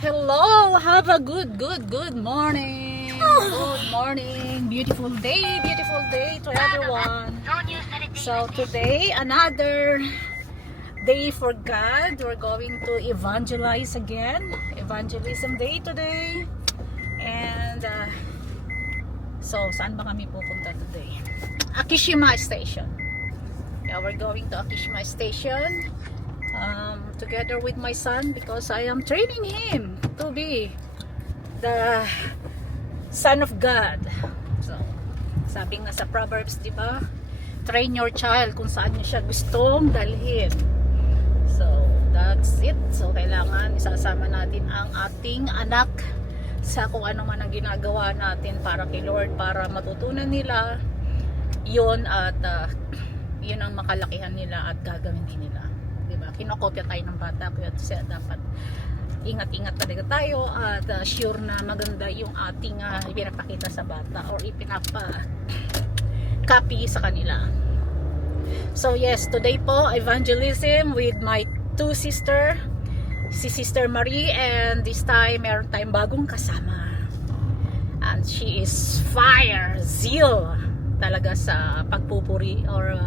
Hello, have a good morning. Good morning. Beautiful day to everyone. So today, another day for God. We're going to evangelize again. Evangelism day today. And so, saan ba kami pupunta today? Akishima Station. Yeah, we're going to Akishima Station. Together with my son because I am training him to be the son of God. So, sabi nga sa Proverbs, di ba? Train your child kung saan niyo siya gustong dalhin. So, that's it. So, kailangan isasama natin ang ating anak sa kung ano man ang ginagawa natin para kay Lord, para matutunan nila yun at yun ang makalakihan nila at gagawin din nila. Diba? Kinokopya tayo ng bata, kaya dapat ingat-ingat talaga tayo at sure na maganda yung ating ipinapakita sa bata or ipinapa-copy sa kanila. So yes, today po evangelism with my two sister, si Sister Marie, and this time meron tayong bagong kasama and she is fire, zeal talaga sa pagpupuri or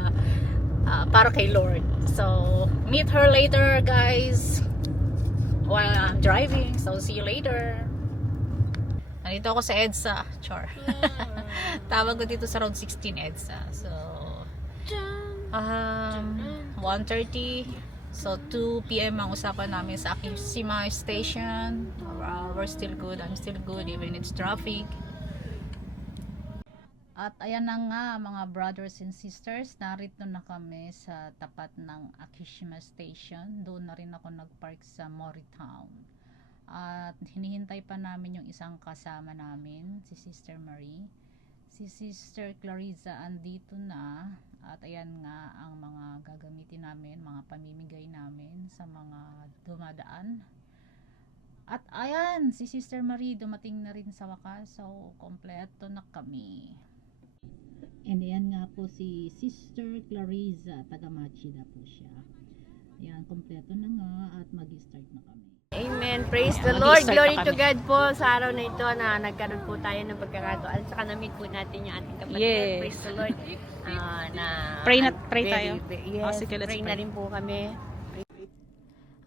para kay Lord. So, meet her later, guys, while I'm driving. So, see you later. Nandito ako sa EDSA. Char. Tawag ko dito sa Road 16 EDSA. So, 1:30. So, 2 p.m. ang usapan namin sa Akishima Station. We're still good. I'm still good even it's traffic. At ayan na nga mga brothers and sisters, narito na kami sa tapat ng Akishima Station. Doon na rin ako nagpark sa Moritown. At hinihintay pa namin yung isang kasama namin, si Sister Marie. Si Sister Clarissa andito na. At ayan nga ang mga gagamitin namin, mga pamimigay namin sa mga dumadaan. At ayan, si Sister Marie dumating na rin sa wakas. So, kompleto na kami. And ayan nga po si Sister Clarissa, taga Machida po siya. Ayan, kompleto na nga at mag-start na kami. Amen. Praise Ayan, the Lord. mag-start Glory na to kami. God po sa araw na ito na nagkaroon po tayo ng pagkakataon. Saka na-meet po natin yung ating kapatid. Yes. Praise the Lord. Pray tayo. Yes, Sige, let's pray pray. na rin po kami.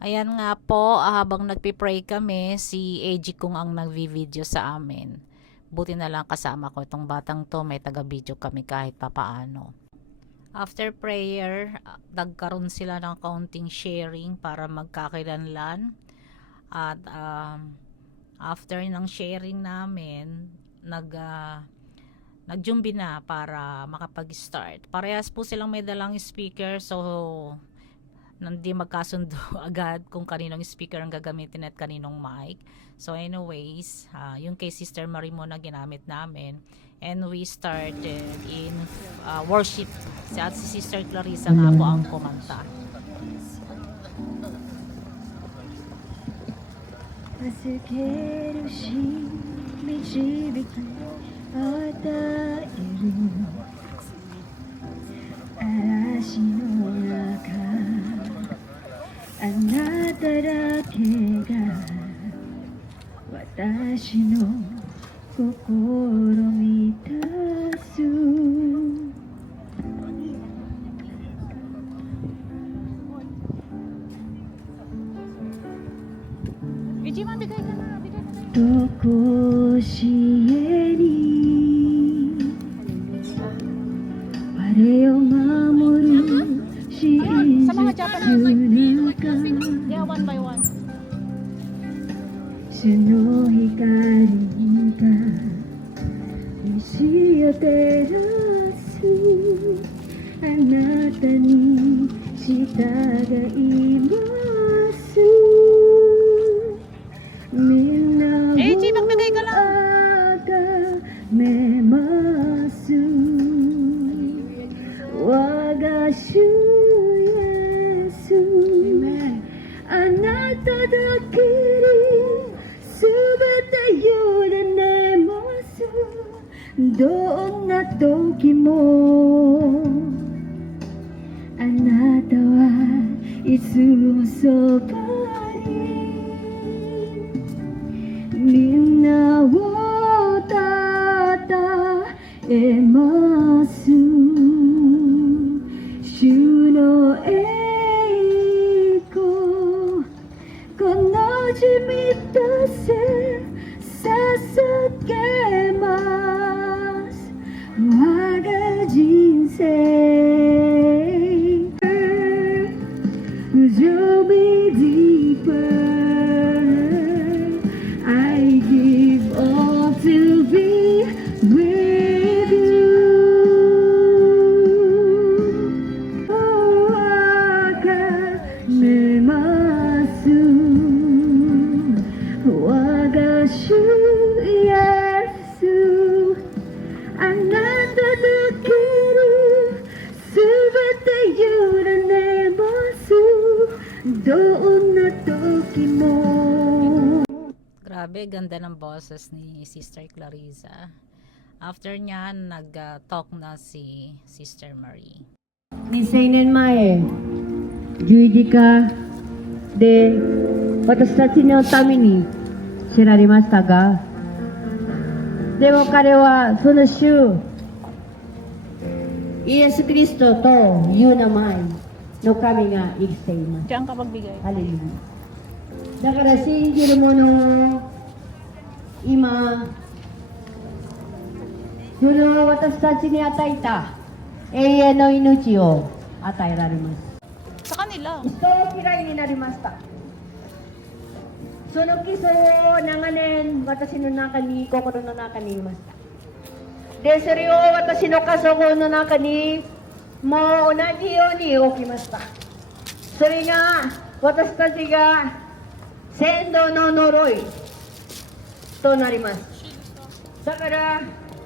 Ayan nga po, habang nagpipray kami, si AG kung ang nagvi-video sa amin. Buti na lang kasama ko itong batang to, may taga-video kami kahit papaano. After prayer, nagkaroon sila ng kaunting sharing para magkakilanlan. At after ng sharing namin, nagjumbi na para makapag-start. Parehas po silang may dalang speaker, so hindi magkasundo agad kung kaninong speaker ang gagamitin at kaninong mic. So anyways, yung kay Sister Marie muna ginamit namin, and we started in worship. At si Sister Clarissa nga po ang kumanta. Watashi no kokoro mitasu. AG, mabigay ka na. Tokoshiye ni ware o mamoru Sa mga Japanese, shizuka. yeah, one by one. 主の光が西を照らすあなたに従いますみんなを AG, magbigay ka lang. 崇めます我が主イエスあなただけにすべて委ねますどんな時もあなたはいつもそばにえます主の栄光この地にとせ捧げます我が人生 Draw me deeper I give all to be with you めます我が主イエスあなただけにすべて委ねますどんな時も Grabe, ganda ng boses ni Sister Clarissa. After niyan, nag-talk na si Sister Marie. 2000年前十字架で私たちのために知られましたがでも彼はその主イエス・キリストという名前の神が生きています Diyan ka magbigay. ハレルヤだから信じる者今その私たちに与えた永遠の命を与えられます Sa kanila. 人を嫌いになりましたその基礎を長年私の中に心の中にいましたでそれを私の家族の中にもう同じように起きましたそれが私たちが先祖の呪いとなりますだから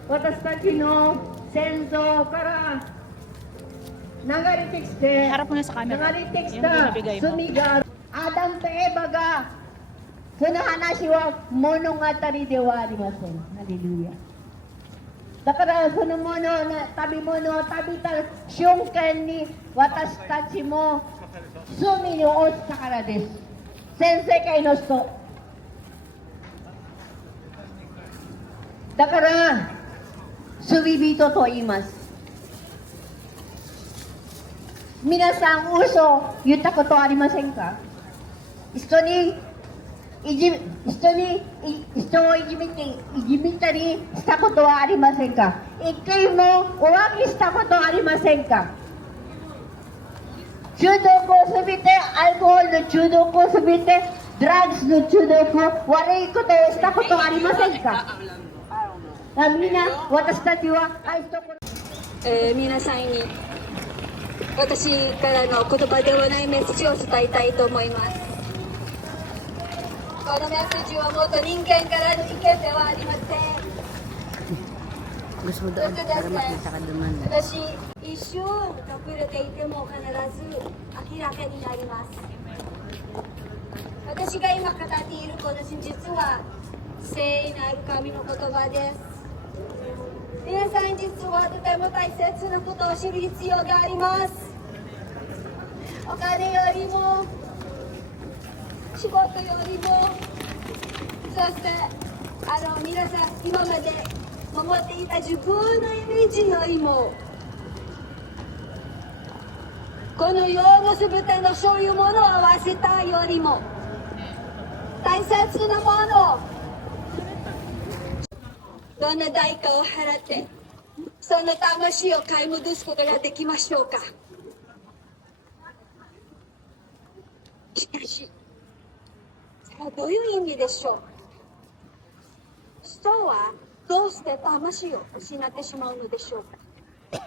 私たちの先祖から流れてきて Harap mo na sa 流 camera. れてき Yung た binibigay mo. 罪がアダムとエバがその話は物語ではありませんハレルヤだからそのもの食べ物を食べた瞬間に私たちも罪に落ちたからです全世界の人だから罪人と言います皆さん嘘言ったことありませんか人に人をいじめたりしたことはありませんか一回もお詫びしたことはありませんか中毒をすべてアルコールの中毒をすべてドラッグスの中毒悪いことをしたことはありませんかみんな私たちは愛しところ皆さんに私からの言葉ではないメッセージを伝えたいと思いますこのメッセージはもっと人間からの意見ではありません Gusto mo doon para makita ka duman. 私一瞬隠れていても必ず明らかになります私が今語っているこの真実は聖なる神の言葉です皆さん実はとても大切なことを知る必要がありますお金よりも仕事よりもそして皆さん今まで守っていた自分のイメージよりもこの世のすべてのそういうものを合わせたよりも大切なものどんな代価を払ってその魂を買い戻すことができましょうかしかしそれはどういう意味でしょう人はどうして魂を失ってしまうのでしょうか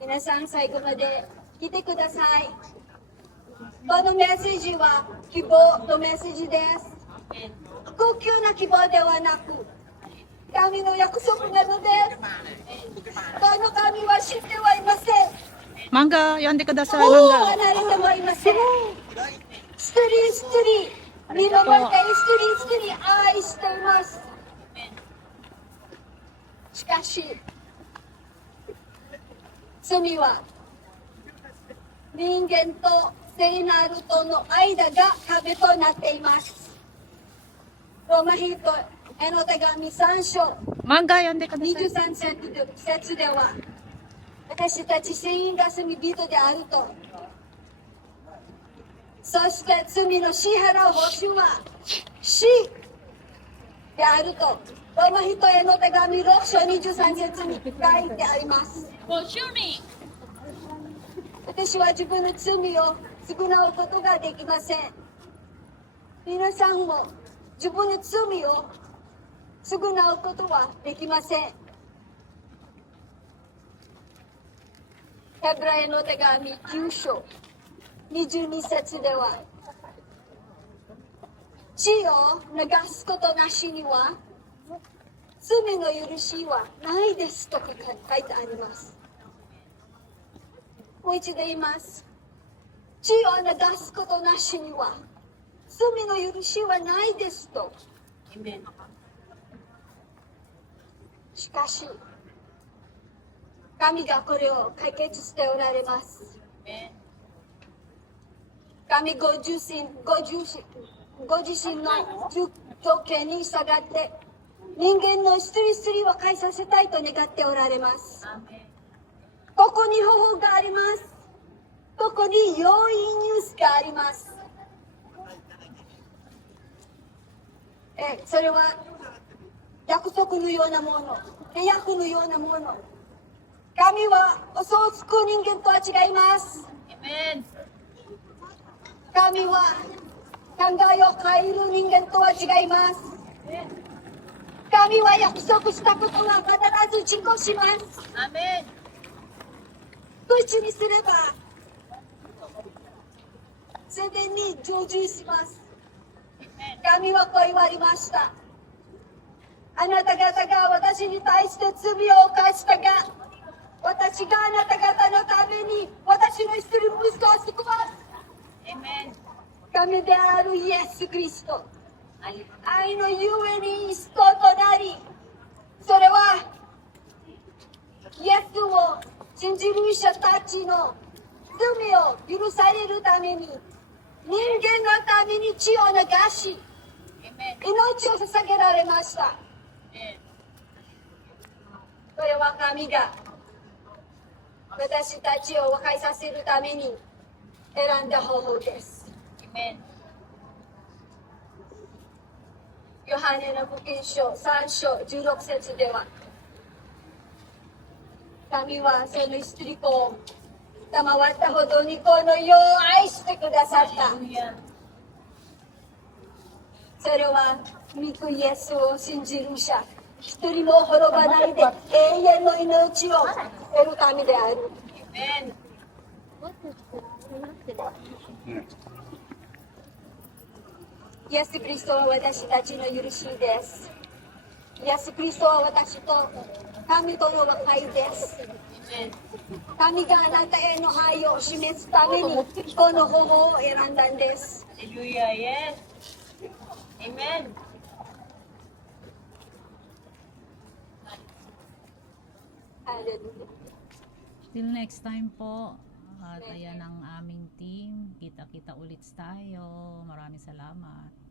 皆さん最後まで聞いてくださいこのメッセージは希望のメッセージです高級な希望ではなく神の約束なのですこの神は知ってはいません Mangga, yandi ka dasal, もう mangga. 離れてもいません一人一人見守って一人一人愛していますしかし罪は人間と聖なるとの間が壁となっていますローマ人絵の手紙3章漫画読んでください。 23節では、私たち全員が罪人であると、そして罪の支払う報酬は死であると、ローマ人への手紙6章23節に書いてあります。私は自分の罪を償うことができません。皆さんも自分の罪を償うことはできません。ヘブライの手紙9章22節では、血を流すことなしには罪の許しはないですと書いてあります。もう一度言います。血を流すことなしには罪の許しはないですと。しかし、神がこれを解決しておられます。神ご自身の条件に従って人間の一人一人を返させたいと願っておられます。ここに方法があります。ここに良いニュースがあります。それは約束のようなもの、契約のようなもの。神は嘘をつく人間とは違います。神は考えを変える人間とは違います。神は約束したことは必ず実行します。口にすればすでに成就します。神はこう言われました。あなた方が私に対して罪を犯したが、私があなた方のために私の一人の息子を救わす。神であるイエス・キリスト、愛のゆえに人となり、それはイエスを信じる者たちの罪を許されるために、人間のために血を流し、命を捧げられました。これは神が私たちを和解させるために選んだ方法です。ヨハネの福音書3章16節では、神はその一人子を賜ったほどにこの世を愛してくださった。それは御子イエスを信じる者一人も滅ばないで永遠の命を得るためである。イエス・キリストは私たちの許しです。イエス・キリストは私と神との和解です。神があなたへの愛を示すためにこの方法を選んだんです。Till next time po. At ayan ang aming team. Kita-kita ulit tayo. Maraming salamat.